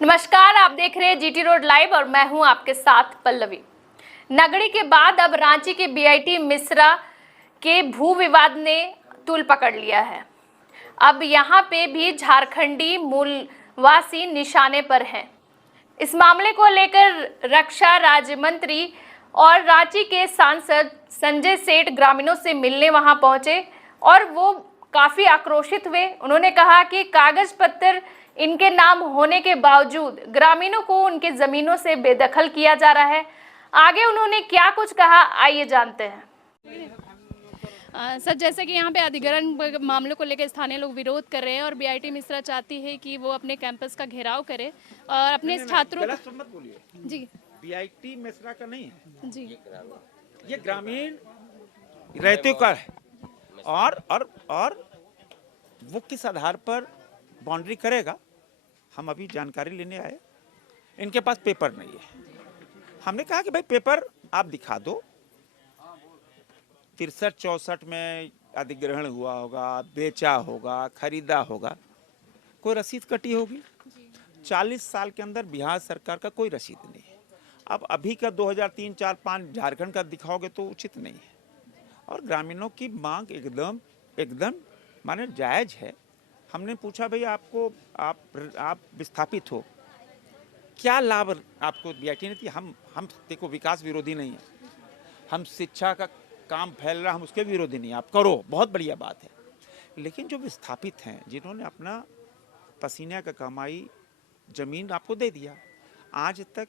नमस्कार, आप देख रहे हैं जीटी रोड लाइव और मैं हूं आपके साथ पल्लवी। नगड़ी के बाद अब रांची के बीआईटी मिश्रा के भू विवाद ने तूल पकड़ लिया है। अब यहां पे भी झारखंडी मूलवासी निशाने पर हैं। इस मामले को लेकर रक्षा राज्य मंत्री और रांची के सांसद संजय सेठ ग्रामीणों से मिलने वहां पहुंचे और वो काफी आक्रोशित हुए। उन्होंने कहा कि कागज पत्र इनके नाम होने के बावजूद ग्रामीणों को उनके जमीनों से बेदखल किया जा रहा है। आगे उन्होंने क्या कुछ कहा, आइए जानते हैं। सर, जैसे कि यहाँ पे अधिग्रहण मामलों को लेकर स्थानीय लोग विरोध कर रहे हैं और बीआईटी मिश्रा चाहती है कि वो अपने कैंपस का घेराव करे और अपने छात्रों गलत मत बोलिए जी। बीआईटी मिश्रा का नहीं है जी, ये ग्रामीण रहते का है और वो किस आधार पर बाउंड्री करेगा, हम अभी जानकारी लेने आए। इनके पास पेपर नहीं है। हमने कहा कि भाई पेपर आप दिखा दो। 63-64 में अधिग्रहण हुआ होगा, बेचा होगा, खरीदा होगा, कोई रसीद कटी होगी। 40 साल के अंदर बिहार सरकार का कोई रसीद नहीं है। अब अभी का 2003, 4, 5 झारखंड का दिखाओगे तो उचित नहीं है। और ग्रामीणों की मांग एकदम माने जायज है। हमने पूछा भाई आपको आप विस्थापित हो, क्या लाभ आपको बीआईटी ने दिया? हम देखो विकास विरोधी नहीं है, हम शिक्षा का काम फैल रहा हम उसके विरोधी नहीं, आप करो, बहुत बढ़िया बात है। लेकिन जो विस्थापित हैं, जिन्होंने अपना पसीने का कमाई जमीन आपको दे दिया, आज तक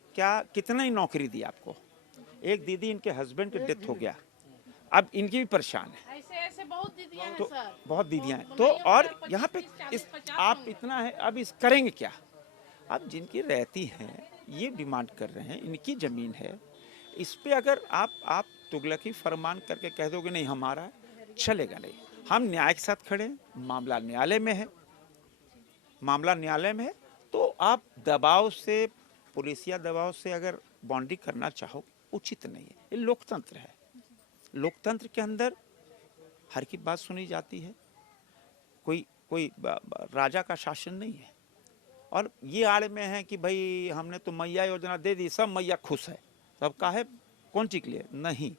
कितना ही नौकरी दी आपको। एक दीदी, इनके हस्बैंड की डेथ हो गया, अब इनकी भी परेशान है। ऐसे बहुत दीदियां हैं तो सर, बहुत दीदियां हैं तो और यहाँ पे आप इतना है, अब इस करेंगे क्या? अब जिनकी रहती हैं ये डिमांड कर रहे हैं, इनकी ज़मीन है, इस पे अगर आप तुगलकी फरमान करके कह दोगे नहीं हमारा है, चलेगा नहीं। हम न्याय के साथ खड़े हैं, मामला न्यायालय में है, तो आप दबाव से, पुलिसिया दबाव से अगर बाउंड्री करना चाहो, उचित नहीं है। ये लोकतंत्र है। लोकतंत्र के अंदर हर की बात सुनी जाती है, कोई राजा का शासन नहीं है। और ये आड़ में है कि भाई हमने तो मैया योजना दे दी, सब मैया खुश है, सब का है कौन चीज के लिए नहीं।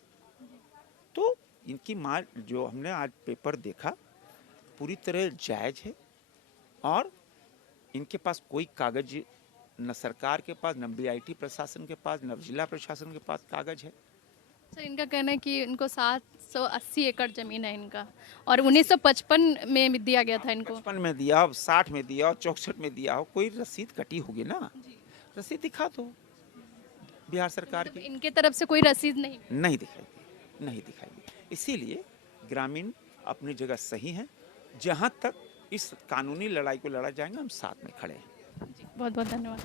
तो इनकी माँ, जो हमने आज पेपर देखा, पूरी तरह जायज है और इनके पास कोई कागज न सरकार के पास, न बीआईटी प्रशासन के पास, न जिला प्रशासन के पास कागज है। सर इनका कहना है कि इनको 780 एकड़ जमीन है इनका और 1955 में दिया गया था इनको। 55 में दिया, 60 में दिया, 64 में दिया हो, कोई रसीद कटी होगी ना, रसीद दिखा दो बिहार सरकार की। इनके तरफ से कोई रसीद नहीं दिखाएगी। इसीलिए ग्रामीण अपनी जगह सही है। जहाँ तक इस कानूनी लड़ाई को लड़ा जाएगा, हम साथ में खड़े हैं। बहुत बहुत धन्यवाद।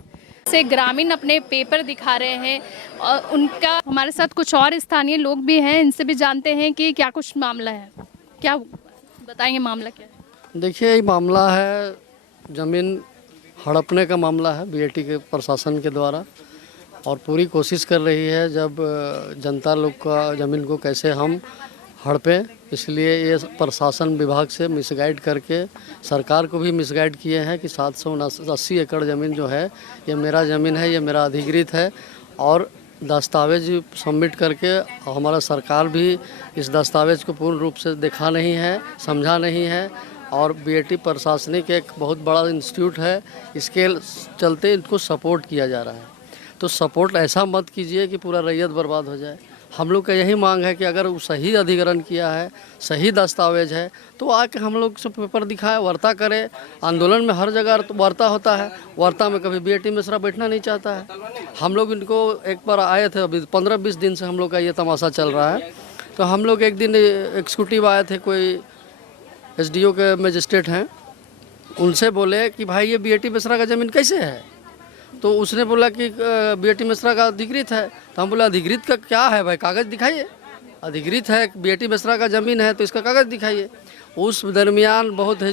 से ग्रामीण अपने पेपर दिखा रहे हैं और उनका हमारे साथ कुछ और स्थानीय लोग भी हैं, इनसे भी जानते हैं कि क्या कुछ मामला है, क्या बताएंगे मामला क्या है? देखिए, ये मामला है ज़मीन हड़पने का मामला है बीआईटी के प्रशासन के द्वारा, और पूरी कोशिश कर रही है जब जनता लोग का ज़मीन को कैसे हम हड़पें। इसलिए ये प्रशासन विभाग से मिसगाइड करके सरकार को भी मिसगाइड किए हैं कि 780 एकड़ ज़मीन जो है ये मेरा ज़मीन है, ये मेरा अधिकृत है, और दस्तावेज सबमिट करके हमारा सरकार भी इस दस्तावेज को पूर्ण रूप से देखा नहीं है, समझा नहीं है। और बीआईटी प्रशासनिक एक बहुत बड़ा इंस्टीट्यूट है, इसके चलते इनको सपोर्ट किया जा रहा है। तो सपोर्ट ऐसा मत कीजिए कि पूरा रैयत बर्बाद हो जाए। हम लोग का यही मांग है कि अगर वो सही अधिग्रहण किया है, सही दस्तावेज है, तो आके हम लोग से पेपर दिखाए, वार्ता करे। आंदोलन में हर जगह वार्ता होता है, वार्ता में कभी बीआईटी मिश्रा बैठना नहीं चाहता है। हम लोग इनको एक बार आए थे, अभी 15-20 दिन से हम लोग का ये तमाशा चल रहा है। तो हम लोग एक दिन एग्जीक्यूटिव आए थे, कोई एसडीओ के मजिस्ट्रेट हैं, उनसे बोले कि भाई ये बीआईटी मिश्रा का ज़मीन कैसे है? तो उसने बोला कि बीआईटी मिश्रा का अधिकृत है। तो हम बोला अधिकृत का क्या है भाई, कागज़ दिखाइए। अधिकृत है, बीआईटी मिश्रा का ज़मीन है, तो इसका कागज़ दिखाइए। उस दरमियान बहुत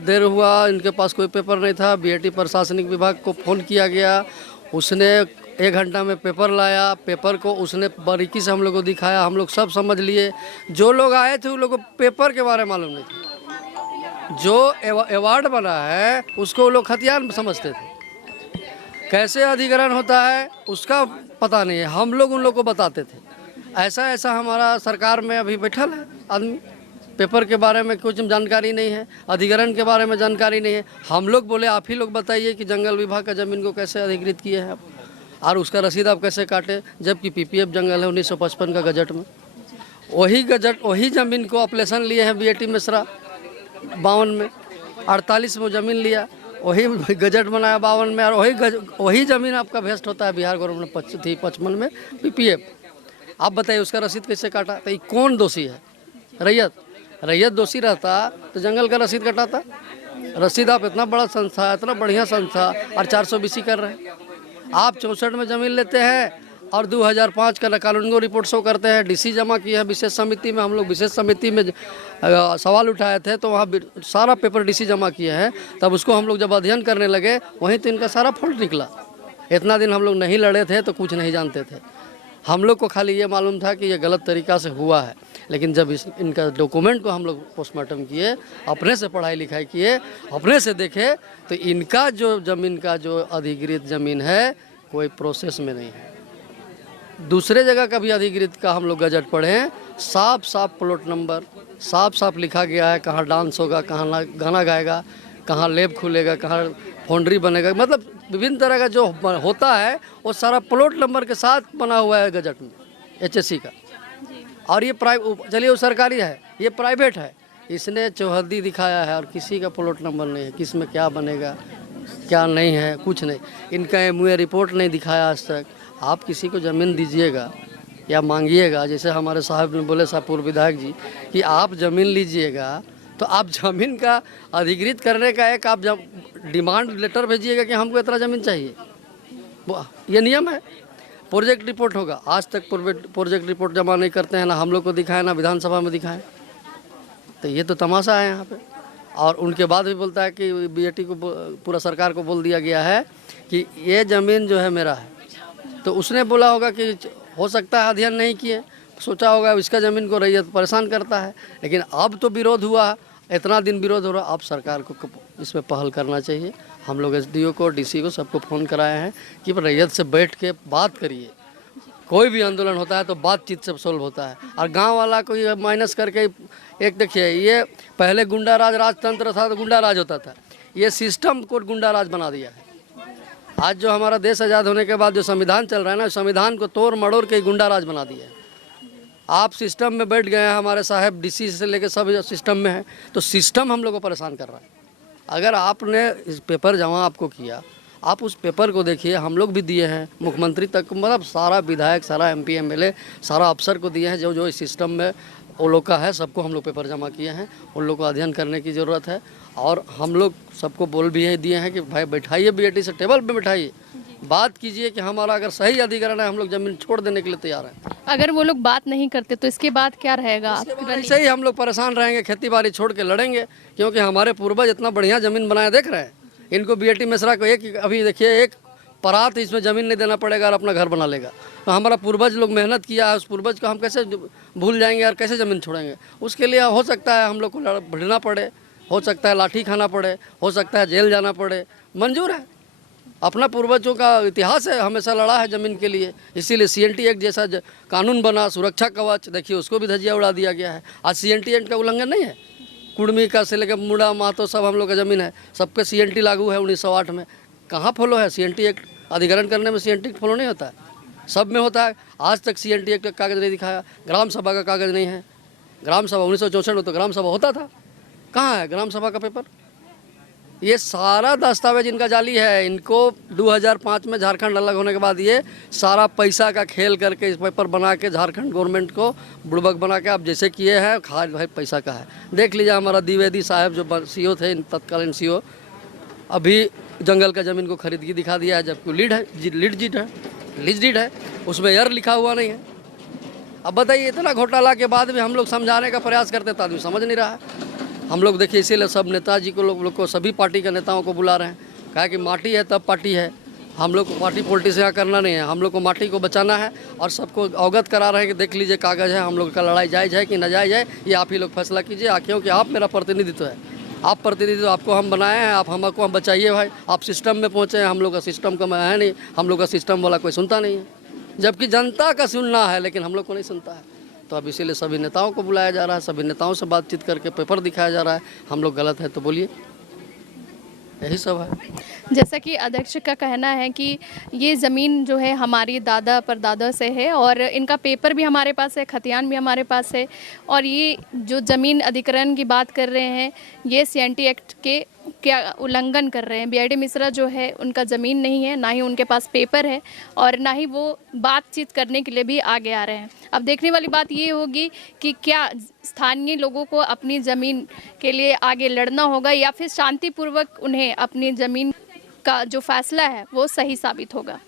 देर हुआ, इनके पास कोई पेपर नहीं था। बीआईटी प्रशासनिक विभाग को फ़ोन किया गया, उसने 1 घंटा में पेपर लाया। पेपर को उसने बारीकी से हम लोग को दिखाया, हम लोग सब समझ लिए। जो लोग आए थे उन लोगों को पेपर के बारे में मालूम नहीं था। जो अवार्ड बना है उसको वो लोग खतियान समझते थे। कैसे अधिग्रहण होता है उसका पता नहीं है। हम लोग उन लोग को बताते थे ऐसा ऐसा हमारा सरकार में अभी बैठल है आदमी, पेपर के बारे में कुछ जानकारी नहीं है, अधिग्रहण के बारे में जानकारी नहीं है। हम लोग बोले आप ही लोग बताइए कि जंगल विभाग का ज़मीन को कैसे अधिकृत किए हैं आप, और उसका रसीद आप कैसे काटे, जबकि पीपीएफ जंगल है 1955 का गजट में। वही ज़मीन को अपलेशन लिए हैं बीएटी मिश्रा 52 में, 48 में ज़मीन लिया, वही गजट बनाया 52 में, और वही ज़मीन आपका वेस्ट होता है बिहार गवर्नमेंट 55 में पीपीएफ। आप बताइए उसका रसीद कैसे काटा? तो ये कौन दोषी है? रैयत दोषी रहता तो जंगल का रसीद कटाता। रसीद आप इतना बड़ा संस्था, इतना बढ़िया संस्था, और 420 कर रहे हैं। आप 64 में ज़मीन लेते हैं और 2005 का कानून रिपोर्ट शो करते हैं, डीसी जमा किया है विशेष समिति में। हम लोग विशेष समिति में सवाल उठाए थे तो वहाँ सारा पेपर डीसी जमा किए हैं। तब उसको हम लोग जब अध्ययन करने लगे वहीं तो इनका सारा फॉल्ट निकला। इतना दिन हम लोग नहीं लड़े थे तो कुछ नहीं जानते थे। हम लोग को खाली ये मालूम था कि ये गलत तरीक़ा से हुआ है, लेकिन जब इनका डॉक्यूमेंट को हम लोग पोस्टमार्टम किए, अपने से पढ़ाई लिखाई किए, अपने से देखे, तो इनका जो ज़मीन का जो अधिकृत ज़मीन है कोई प्रोसेस में नहीं है। दूसरे जगह का भी अधिकृत का हम लोग गजट पढ़े हैं, साफ साफ प्लॉट नंबर साफ साफ लिखा गया है, कहाँ डांस होगा, कहाँ गाना गाएगा, कहाँ लैब खुलेगा, कहाँ फाउंड्री बनेगा, मतलब विभिन्न तरह का जो होता है वो सारा प्लॉट नंबर के साथ बना हुआ है गजट में एचएससी का। और ये चलिए वो सरकारी है, ये प्राइवेट है, इसने चौहद्दी दिखाया है और किसी का प्लॉट नंबर नहीं है, किस में क्या बनेगा क्या नहीं है, कुछ नहीं। इनका एमओए रिपोर्ट नहीं दिखाया आज तक। आप किसी को ज़मीन दीजिएगा या मांगिएगा, जैसे हमारे साहब ने बोले, साहब पूर्व विधायक जी, कि आप ज़मीन लीजिएगा तो आप ज़मीन का अधिकृत करने का एक आप डिमांड लेटर भेजिएगा कि हमको इतना ज़मीन चाहिए, ये नियम है। प्रोजेक्ट रिपोर्ट होगा, आज तक प्रोजेक्ट रिपोर्ट जमा नहीं करते हैं, ना हम लोग को दिखाएं ना विधानसभा में दिखाएं। तो ये तो तमाशा है यहाँ पे। और उनके बाद भी बोलता है कि बीएटी को पूरा सरकार को बोल दिया गया है कि ये ज़मीन जो है मेरा है। तो उसने बोला होगा कि हो सकता है अध्ययन नहीं किए, सोचा होगा इसका ज़मीन को रैयत परेशान करता है। लेकिन अब तो विरोध हुआ, इतना दिन विरोध हो रहा, अब सरकार को इसमें पहल करना चाहिए। हम लोग एसडीओ को, डीसी को, सबको फ़ोन कराए हैं कि रैयत से बैठ के बात करिए। कोई भी आंदोलन होता है तो बातचीत से सोल्व होता है। और गांव वाला को ये माइनस करके, एक देखिए, ये पहले गुंडा राज राजतंत्र था तो गुंडा राज होता था, ये सिस्टम को गुंडा राज बना दिया है। आज जो हमारा देश आज़ाद होने के बाद जो संविधान चल रहा है ना, संविधान को तोड़ मड़ोड़ के गुंडा राज बना दिया है। आप सिस्टम में बैठ गए हैं, हमारे साहब डीसी से लेकर सब सिस्टम में है, तो सिस्टम हम लोग को परेशान कर रहा है। अगर आपने इस पेपर जमा आपको किया, आप उस पेपर को देखिए, हम लोग भी दिए हैं मुख्यमंत्री तक, मतलब सारा विधायक, सारा एमपी एमएलए, सारा अफसर को दिए हैं, जो जो इस सिस्टम में वो लोग का है, सबको हम लोग पेपर जमा किए हैं। उन लोग को अध्ययन करने की ज़रूरत है। और हम लोग सबको बोल भी दिए हैं कि भाई बैठाइए, बीएटी से टेबल पे बैठाइए, बात कीजिए कि हमारा अगर सही अधिग्रहण है, हम लोग ज़मीन छोड़ देने के लिए तैयार हैं। अगर वो लोग बात नहीं करते तो इसके बाद क्या रहेगा? ऐसे ही हम लोग परेशान रहेंगे, खेती बाड़ी छोड़ के लड़ेंगे, क्योंकि हमारे पूर्वज इतना बढ़िया ज़मीन बनाया देख रहे हैं। इनको बीएटी मिश्रा को एक, अभी देखिए, एक परात इसमें ज़मीन नहीं देना पड़ेगा और अपना घर बना लेगा। तो हमारा पूर्वज लोग मेहनत किया है, उस पूर्वज को हम कैसे भूल जाएंगे और कैसे ज़मीन छोड़ेंगे? उसके लिए हो सकता है हम लोग को भिड़ना पड़े, हो सकता है लाठी खाना पड़े, हो सकता है जेल जाना पड़े, मंजूर है। अपना पूर्वजों का इतिहास है, हमेशा लड़ा है ज़मीन के लिए, इसीलिए सीएनटी एक्ट जैसा कानून बना, सुरक्षा कवच, देखिए उसको भी धज्जिया उड़ा दिया गया है। आज सीएनटी एक्ट का उल्लंघन नहीं है, कुर्मी का से लेकर मुड़ा महतो सब हम लोग का ज़मीन है, सबके सीएनटी लागू है 1908 में। कहाँ फॉलो है सीएनटी एक्ट? अधिग्रहण करने में सीएनटी एक्ट फॉलो नहीं होता है, सब में होता है। आज तक सीएनटी एक्ट का कागज़ नहीं दिखाया, ग्राम सभा का कागज़ नहीं है। ग्राम सभा 1964 में तो ग्राम सभा होता था, कहाँ है ग्राम सभा का पेपर? ये सारा दस्तावेज इनका जाली है। इनको 2005 में झारखंड अलग होने के बाद ये सारा पैसा का खेल करके इस पेपर बना के झारखंड गवर्नमेंट को बुड़बक बना के आप जैसे किए हैं, खा भाई पैसा का है। देख लीजिए हमारा द्विवेदी साहब जो सीओ थे, तत्कालीन सीओ, अभी जंगल का ज़मीन को खरीदगी दिखा दिया है, जबकि लीज डीड है, उसमें यर लिखा हुआ नहीं है। अब बताइए, इतना घोटाला के बाद भी हम लोग समझाने का प्रयास करते तो आदमी समझ नहीं रहा है। हम लोग देखिए, इसीलिए सब नेताजी को लोग को, सभी पार्टी के नेताओं को बुला रहे हैं, कहा कि माटी है तब पार्टी है। हम लोग को पार्टी पॉलिटिक्स यहाँ करना नहीं है, हम लोग को माटी को बचाना है। और सबको अवगत करा रहे हैं कि देख लीजिए कागज़ है, हम लोग का लड़ाई जायज़ है कि नाजायज़ है, ये आप ही लोग फैसला कीजिए, क्योंकि आप मेरा प्रतिनिधित्व है। आप प्रतिनिधि तो आपको हम बनाए हैं, आप हमको हम बचाइए भाई। आप सिस्टम में पहुँचे हैं, हम लोग का सिस्टम का है नहीं, हम लोग का सिस्टम वाला कोई सुनता नहीं है, जबकि जनता का सुनना है लेकिन हम लोग को नहीं सुनता है। तो अब इसीलिए सभी नेताओं को बुलाया जा रहा है, सभी नेताओं से बातचीत करके पेपर दिखाया जा रहा है। हम लोग गलत है तो बोलिए, यही सब है। जैसा कि अध्यक्ष का कहना है कि ये ज़मीन जो है हमारी दादा परदादा से है और इनका पेपर भी हमारे पास है, खतियान भी हमारे पास है, और ये जो ज़मीन अधिग्रहण की बात कर रहे हैं ये सीएनटी एक्ट के क्या उल्लंघन कर रहे हैं। बीआईटी मिश्रा जो है उनका ज़मीन नहीं है, ना ही उनके पास पेपर है और ना ही वो बातचीत करने के लिए भी आगे आ रहे हैं। अब देखने वाली बात ये होगी कि क्या स्थानीय लोगों को अपनी ज़मीन के लिए आगे लड़ना होगा या फिर शांतिपूर्वक उन्हें अपनी ज़मीन का जो फैसला है वो सही साबित होगा।